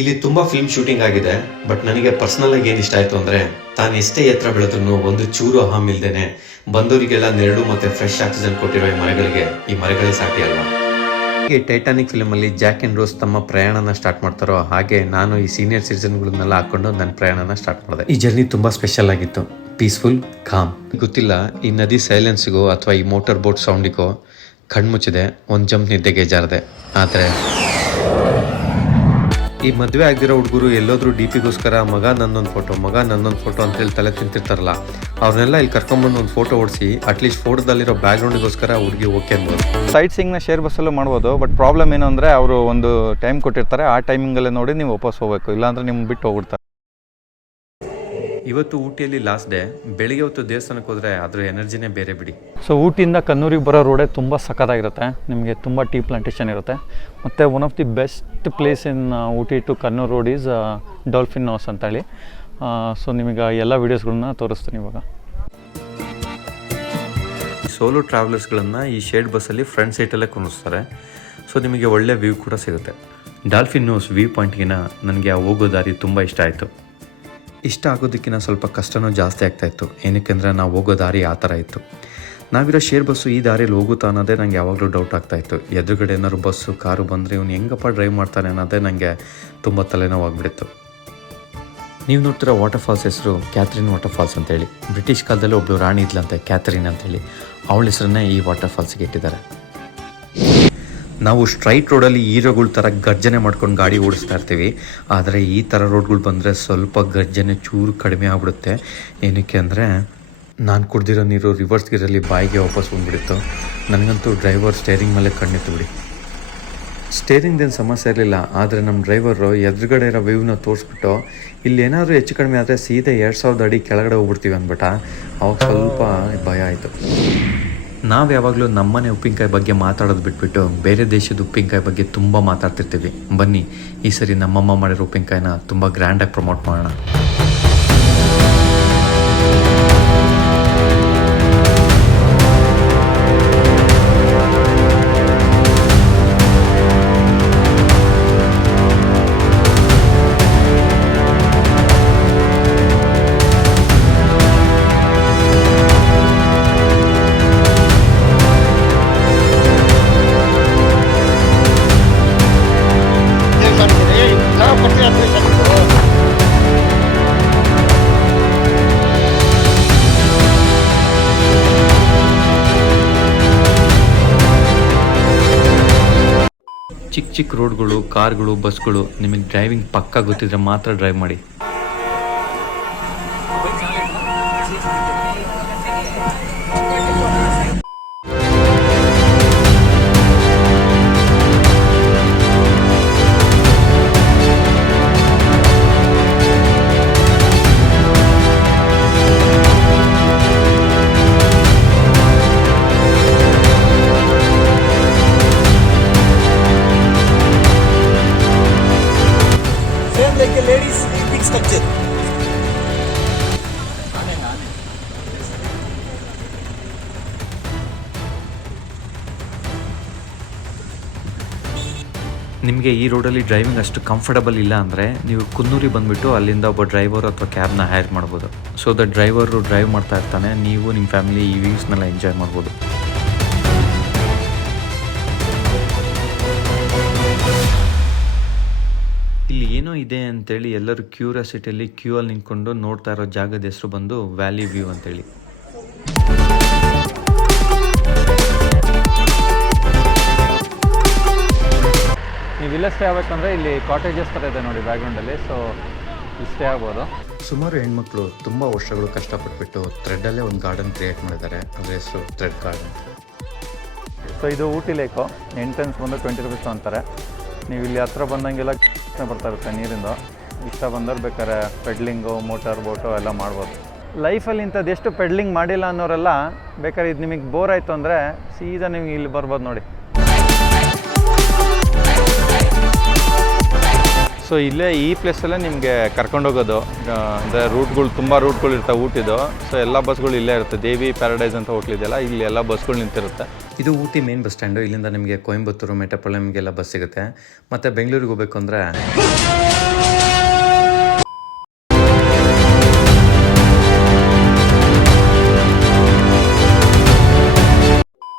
ಇಲ್ಲಿ ತುಂಬಾ film shooting ಆಗಿದೆ. ಬಟ್ ನನಗೆ ಪರ್ಸನಲ್ ಆಗಿ ಏನ್ ಇಷ್ಟ ಆಯ್ತು ಅಂದ್ರೆ, ತಾನು ಎಷ್ಟೇ ಎತ್ತರ ಬೆಳೆದ್ರು ಒಂದು ಚೂರು ಅಹಂ ಇಲ್ದೇನೆ ಬಂದವರಿಗೆಲ್ಲ ನೆರಳು ಮತ್ತೆ ಫ್ರೆಶ್ ಆಕ್ಸಿಜನ್ ಕೊಟ್ಟಿರೋ ಈ ಮರಗಳೇ ಸಾಟಿ ಅಲ್ವಾ. ಈ ಟೈಟಾನಿಕ್ ಫಿಲ್ಮ್ ಅಲ್ಲಿ ಜಾಕ್ ಅಂಡ್ ರೋಸ್ ತಮ್ಮ ಪ್ರಯಾಣನ ಸ್ಟಾರ್ಟ್ ಮಾಡ್ತಾರೋ ಹಾಗೆ ನಾನು ಈ ಸೀನಿಯರ್ ಸಿಟಿಜನ್ಗಳನ್ನೆಲ್ಲ ಹಾಕೊಂಡು ನನ್ನ ಪ್ರಯಾಣನ ಸ್ಟಾರ್ಟ್ ಮಾಡಿದೆ. ಈ ಜರ್ನಿ ತುಂಬಾ ಸ್ಪೆಷಲ್ ಆಗಿತ್ತು, ಪೀಸ್ಫುಲ್, ಕಾಮ್. ಗೊತ್ತಿಲ್ಲ ಈ ನದಿ ಸೈಲೆನ್ಸ್ಗೋ ಅಥವಾ ಈ ಮೋಟಾರ್ ಬೋಟ್ ಸೌಂಡಿಗೋ ಕಣ್ಮುಚ್ಚಿದೆ, ಒಂದು ಜಂಪ್ ನಿದ್ದೆಗೆ ಜಾರದೆ. ಆದರೆ ಈ ಮದುವೆ ಆಗದಿರೋ ಹುಡುಗರು ಎಲ್ಲೋದ್ರೂ ಡಿಪಿಗೋಸ್ಕರ ಮಗ ನನ್ನೊಂದು ಫೋಟೋ ಅಂತೇಳಿ ತಲೆ ತಿಂತಿರ್ತಾರಲ್ಲ, ಅವ್ರನ್ನೆಲ್ಲ ಇಲ್ಲಿ ಕರ್ಕೊಂಡ್ಬಂದು ಒಂದು ಫೋಟೋ ಓಡಿಸಿ ಅಟ್ಲೀಸ್ಟ್ ಫೋಟೋದಲ್ಲಿರೋ ಬ್ಯಾಕ್ಗ್ರೌಂಡಿಗೋಸ್ಕರ ಹುಡುಗಿ ಓಕೆ ಅನ್ಬೋದು. ಸೈಟ್ ಸೀಯಿಂಗ್ನ ಶೇರ್ ಬಸ್ಸಲ್ಲೂ ಮಾಡ್ಬೋದು. ಬಟ್ ಪ್ರಾಬ್ಲಮ್ ಏನು ಅಂದರೆ ಅವರು ಒಂದು ಟೈಮ್ ಕೊಟ್ಟಿರ್ತಾರೆ, ಆ ಟೈಮಿಂಗಲ್ಲೇ ನೋಡಿ ನೀವು ವಾಪಸ್ ಹೋಗಬೇಕು, ಇಲ್ಲಾಂದರೆ ನಿಮ್ಗೆ ಬಿಟ್ಟು ಹೋಗ್ಬಿಡ್ತಾರೆ. ಇವತ್ತು ಊಟಿಯಲ್ಲಿ ಲಾಸ್ಟ್ ಡೇ. ಬೆಳಿಗ್ಗೆ ಹೊತ್ತು ದೇವಸ್ಥಾನಕ್ಕೆ ಹೋದರೆ ಅದರ ಎನರ್ಜಿನೇ ಬೇರೆ ಬಿಡಿ. ಸೊ ಊಟಿಯಿಂದ ಕನ್ನೂರಿಗೆ ಬರೋ ರೋಡೇ ತುಂಬ ಸಖತ್ತಾಗಿರುತ್ತೆ. ನಿಮಗೆ ತುಂಬ ಟೀ ಪ್ಲಾಂಟೇಷನ್ ಇರುತ್ತೆ. ಮತ್ತು one of the best place in Ooty to Coonoor road is dolphin house ಅಂತೇಳಿ. ಸೊ ನಿಮಗೆ ಎಲ್ಲ ವೀಡಿಯೋಸ್ಗಳನ್ನ ತೋರಿಸ್ತೀನಿ ಇವಾಗ. ಸೋಲೋ ಟ್ರಾವೆಲರ್ಸ್ಗಳನ್ನು ಈ ಶೇಡ್ ಬಸ್ಸಲ್ಲಿ ಫ್ರಂಟ್ ಸೀಟಲ್ಲೇ ಕುಣಿಸ್ತಾರೆ. ಸೊ ನಿಮಗೆ ಒಳ್ಳೆ ವ್ಯೂ ಕೂಡ ಸಿಗುತ್ತೆ. ಡಾಲ್ಫಿನ್ ಹೌಸ್ ವ್ಯೂ ಪಾಯಿಂಟ್ಗಿನ ನನಗೆ ಆ ಹೋಗೋ ದಾರಿ ತುಂಬ ಇಷ್ಟ ಆಯಿತು. ಇಷ್ಟ ಆಗೋದಕ್ಕಿಂತ ಸ್ವಲ್ಪ ಕಷ್ಟನೂ ಜಾಸ್ತಿ ಆಗ್ತಾಯಿತ್ತು. ಏನಕ್ಕೆಂದರೆ ನಾವು ಹೋಗೋ ದಾರಿ ಆ ಥರ ಇತ್ತು. ನಾವಿರೋ ಶೇರ್ ಬಸ್ಸು ಈ ದಾರಿಯಲ್ಲಿ ಹೋಗುತ್ತಾ ಅನ್ನೋದೇ ನನಗೆ ಯಾವಾಗಲೂ ಡೌಟ್ ಆಗ್ತಾಯಿತ್ತು. ಎದುರುಗಡೆ ಏನಾದ್ರು ಬಸ್ಸು ಕಾರು ಬಂದರೆ ಇವನು ಹೆಂಗಪ್ಪ ಡ್ರೈವ್ ಮಾಡ್ತಾನೆ ಅನ್ನೋದೇ ನನಗೆ ತುಂಬ ತಲೆನೋವಾಗಿಬಿಟ್ಟಿತ್ತು. ನೀವು ನೋಡ್ತಿರೋ ವಾಟರ್ ಫಾಲ್ಸ್ ಹೆಸರು ಕ್ಯಾಥರಿನ್ ವಾಟರ್ ಫಾಲ್ಸ್ ಅಂತೇಳಿ. ಬ್ರಿಟಿಷ್ ಕಾಲದಲ್ಲಿ ಒಬ್ಬಳು ರಾಣಿ ಇದ್ಲಂತೆ, ಕ್ಯಾಥರಿನ್ ಅಂತೇಳಿ. ಅವಳ ಹೆಸರನ್ನೇ ಈ ವಾಟರ್ ಫಾಲ್ಸ್ಗೆ ಇಟ್ಟಿದ್ದಾರೆ. ನಾವು ಸ್ಟ್ರೈಟ್ ರೋಡಲ್ಲಿ ಹೀರೋಗಳ ಥರ ಗರ್ಜನೆ ಮಾಡ್ಕೊಂಡು ಗಾಡಿ ಓಡಿಸ್ತಾ ಇರ್ತೀವಿ. ಆದರೆ ಈ ಥರ ರೋಡ್ಗಳು ಬಂದರೆ ಸ್ವಲ್ಪ ಗರ್ಜನೆ ಚೂರು ಕಡಿಮೆ ಆಗ್ಬಿಡುತ್ತೆ. ಏನಕ್ಕೆ ಅಂದರೆ ನಾನು ಕುಡ್ದಿರೋ ನೀರು ರಿವರ್ಸ್ ಗಿರಲ್ಲಿ ಬಾಯಿಗೆ ವಾಪಸ್ ಬಂದುಬಿಡುತ್ತೋ. ನನಗಂತೂ ಡ್ರೈವರ್ ಸ್ಟೇರಿಂಗ್ ಮೇಲೆ ಕಣ್ಣಿತ್ತು ಬಿಡಿ. ಸ್ಟೇರಿಂಗ್ದೇನು ಸಮಸ್ಯೆ ಇರಲಿಲ್ಲ, ಆದರೆ ನಮ್ಮ ಡ್ರೈವರು ಎದುರುಗಡೆ ಇರೋ ವ್ಯೂವ್ನ ತೋರಿಸ್ಬಿಟ್ಟು ಇಲ್ಲಿ ಏನಾದರೂ ಹೆಚ್ಚು ಕಡಿಮೆ ಆದರೆ ಸೀದಾ 2000 ಅಡಿ ಕೆಳಗಡೆ ಹೋಗ್ಬಿಡ್ತೀವಿ ಅಂದ್ಬಿಟ್ಟ. ಅವಾಗ ಸ್ವಲ್ಪ ಭಯ ಆಯಿತು. ನಾವು ಯಾವಾಗಲೂ ನಮ್ಮನೆ ಉಪ್ಪಿನಕಾಯಿ ಬಗ್ಗೆ ಮಾತಾಡೋದು ಬಿಟ್ಬಿಟ್ಟು ಬೇರೆ ದೇಶದ ಉಪ್ಪಿನಕಾಯಿ ಬಗ್ಗೆ ತುಂಬ ಮಾತಾಡ್ತಿರ್ತೀವಿ. ಬನ್ನಿ ಈ ಸರಿ ನಮ್ಮಮ್ಮ ಮಾಡಿರೋ ಉಪ್ಪಿನಕಾಯಿನ ತುಂಬ ಗ್ರ್ಯಾಂಡಾಗಿ ಪ್ರಮೋಟ್ ಮಾಡೋಣ. ಚಿಕ್ಕ ರೋಡ್ಗಳು, ಕಾರ್ಗಳು, ಬಸ್ಗಳು, ನಿಮಗೆ ಡ್ರೈವಿಂಗ್ ಪಕ್ಕಾ ಗೊತ್ತಿದ್ರೆ ಮಾತ್ರ ಡ್ರೈವ್ ಮಾಡಿ. ನಿಮಗೆ ಈ ರೋಡಲ್ಲಿ ಡ್ರೈವಿಂಗ್ ಅಷ್ಟು ಕಂಫರ್ಟಬಲ್ ಇಲ್ಲ ಅಂದರೆ ನೀವು ಕುನ್ನೂರಿಗೆ ಬಂದುಬಿಟ್ಟು ಅಲ್ಲಿಂದ ಒಬ್ಬ ಡ್ರೈವರ್ ಅಥವಾ ಕ್ಯಾಬ್ನ ಹೈರ್ ಮಾಡ್ಬೋದು. ಸೊ ದ ಡ್ರೈವರು ಡ್ರೈವ್ ಮಾಡ್ತಾ ಇರ್ತಾನೆ, ನೀವು ನಿಮ್ಮ ಫ್ಯಾಮಿಲಿ ಈ ವ್ಯೂಸ್ನೆಲ್ಲ ಎಂಜಾಯ್ ಮಾಡ್ಬೋದು. ಇಲ್ಲಿ ಏನೋ ಇದೆ ಅಂತೇಳಿ ಎಲ್ಲರೂ ಕ್ಯೂರಿಯಾಸಿಟಿಯಲ್ಲಿ ಕ್ಯೂ ಅಲ್ಲಿ ನಿಂತ್ಕೊಂಡು ನೋಡ್ತಾ ಇರೋ ಜಾಗದ ಹೆಸರು ಬಂದು ವ್ಯಾಲಿ ವ್ಯೂ ಅಂತೇಳಿ. ನೀವು ಇಲ್ಲೇ ಸ್ಟೇ ಆಗಬೇಕಂದ್ರೆ ಇಲ್ಲಿ ಕಾಟೇಜಸ್ ಥರ ಇದೆ ನೋಡಿ ಬ್ಯಾಕ್ಗ್ರೌಂಡಲ್ಲಿ. ಸೊ ಇಲ್ಲಿ ಸ್ಟೇ ಆಗ್ಬೋದು. ಸುಮಾರು ಹೆಣ್ಮಕ್ಳು ತುಂಬ ವರ್ಷಗಳು ಕಷ್ಟಪಟ್ಬಿಟ್ಟು ಥ್ರೆಡ್ಡಲ್ಲೇ ಒಂದು ಗಾರ್ಡನ್ ಕ್ರಿಯೇಟ್ ಮಾಡಿದ್ದಾರೆ. ಅದರ ಹೆಸರು ಥ್ರೆಡ್ ಗಾರ್ಡನ್. ಸೊ ಇದು ಊಟಿ ಲೇಕು. ಎಂಟ್ರೆನ್ಸ್ ಬಂದು 20 ರೂಪೀಸ್ ಅಂತಾರೆ. ನೀವು ಇಲ್ಲಿ ಹತ್ರ ಬಂದಂಗೆಲ್ಲ ಬರ್ತಾ ಇರುತ್ತೆ ನೀರಿಂದ. ಇಷ್ಟ ಬಂದವ್ರು ಬೇಕಾದ್ರೆ ಪೆಡ್ಲಿಂಗು, ಮೋಟಾರ್ ಬೋಟು ಎಲ್ಲ ಮಾಡ್ಬೋದು. ಲೈಫಲ್ಲಿ ಇಂಥದ್ದು ಎಷ್ಟು ಪೆಡ್ಲಿಂಗ್ ಮಾಡಿಲ್ಲ ಅನ್ನೋರೆಲ್ಲ ಬೇಕಾದ್ರೆ ಇದು ನಿಮಗೆ ಬೋರ್ ಆಯಿತು ಅಂದರೆ ಸೀದಾ ನಿಮ್ಗೆ ಇಲ್ಲಿ ಬರ್ಬೋದು ನೋಡಿ. ಸೊ ಇಲ್ಲೇ ಈ ಪ್ಲೇಸಲ್ಲೇ ನಿಮಗೆ ಕರ್ಕೊಂಡೋಗೋದು. ಅಂದರೆ ರೂಟ್ಗಳು ತುಂಬ ರೂಟ್ಗಳು ಇರ್ತವೆ ಊಟಿದು. ಸೊ ಎಲ್ಲ ಬಸ್ಗಳು ಇಲ್ಲೇ ಇರುತ್ತೆ. ದೇವಿ ಪ್ಯಾರಡೈಸ್ ಅಂತ ಹೋಟ್ಲ್ ಇದೆಯಲ್ಲ, ಇಲ್ಲಿ ಎಲ್ಲ ಬಸ್ಗಳು ನಿಂತಿರುತ್ತೆ. ಇದು ಊಟಿ ಮೇನ್ ಬಸ್ ಸ್ಟ್ಯಾಂಡು. ಇಲ್ಲಿಂದ ನಿಮಗೆ ಕೊಯಂಬತ್ತೂರು, ಮೆಟಪಾಳ್ಯಂಗೆಲ್ಲ ಬಸ್ ಸಿಗುತ್ತೆ. ಮತ್ತು ಬೆಂಗಳೂರಿಗೆ ಹೋಗಬೇಕು ಅಂದರೆ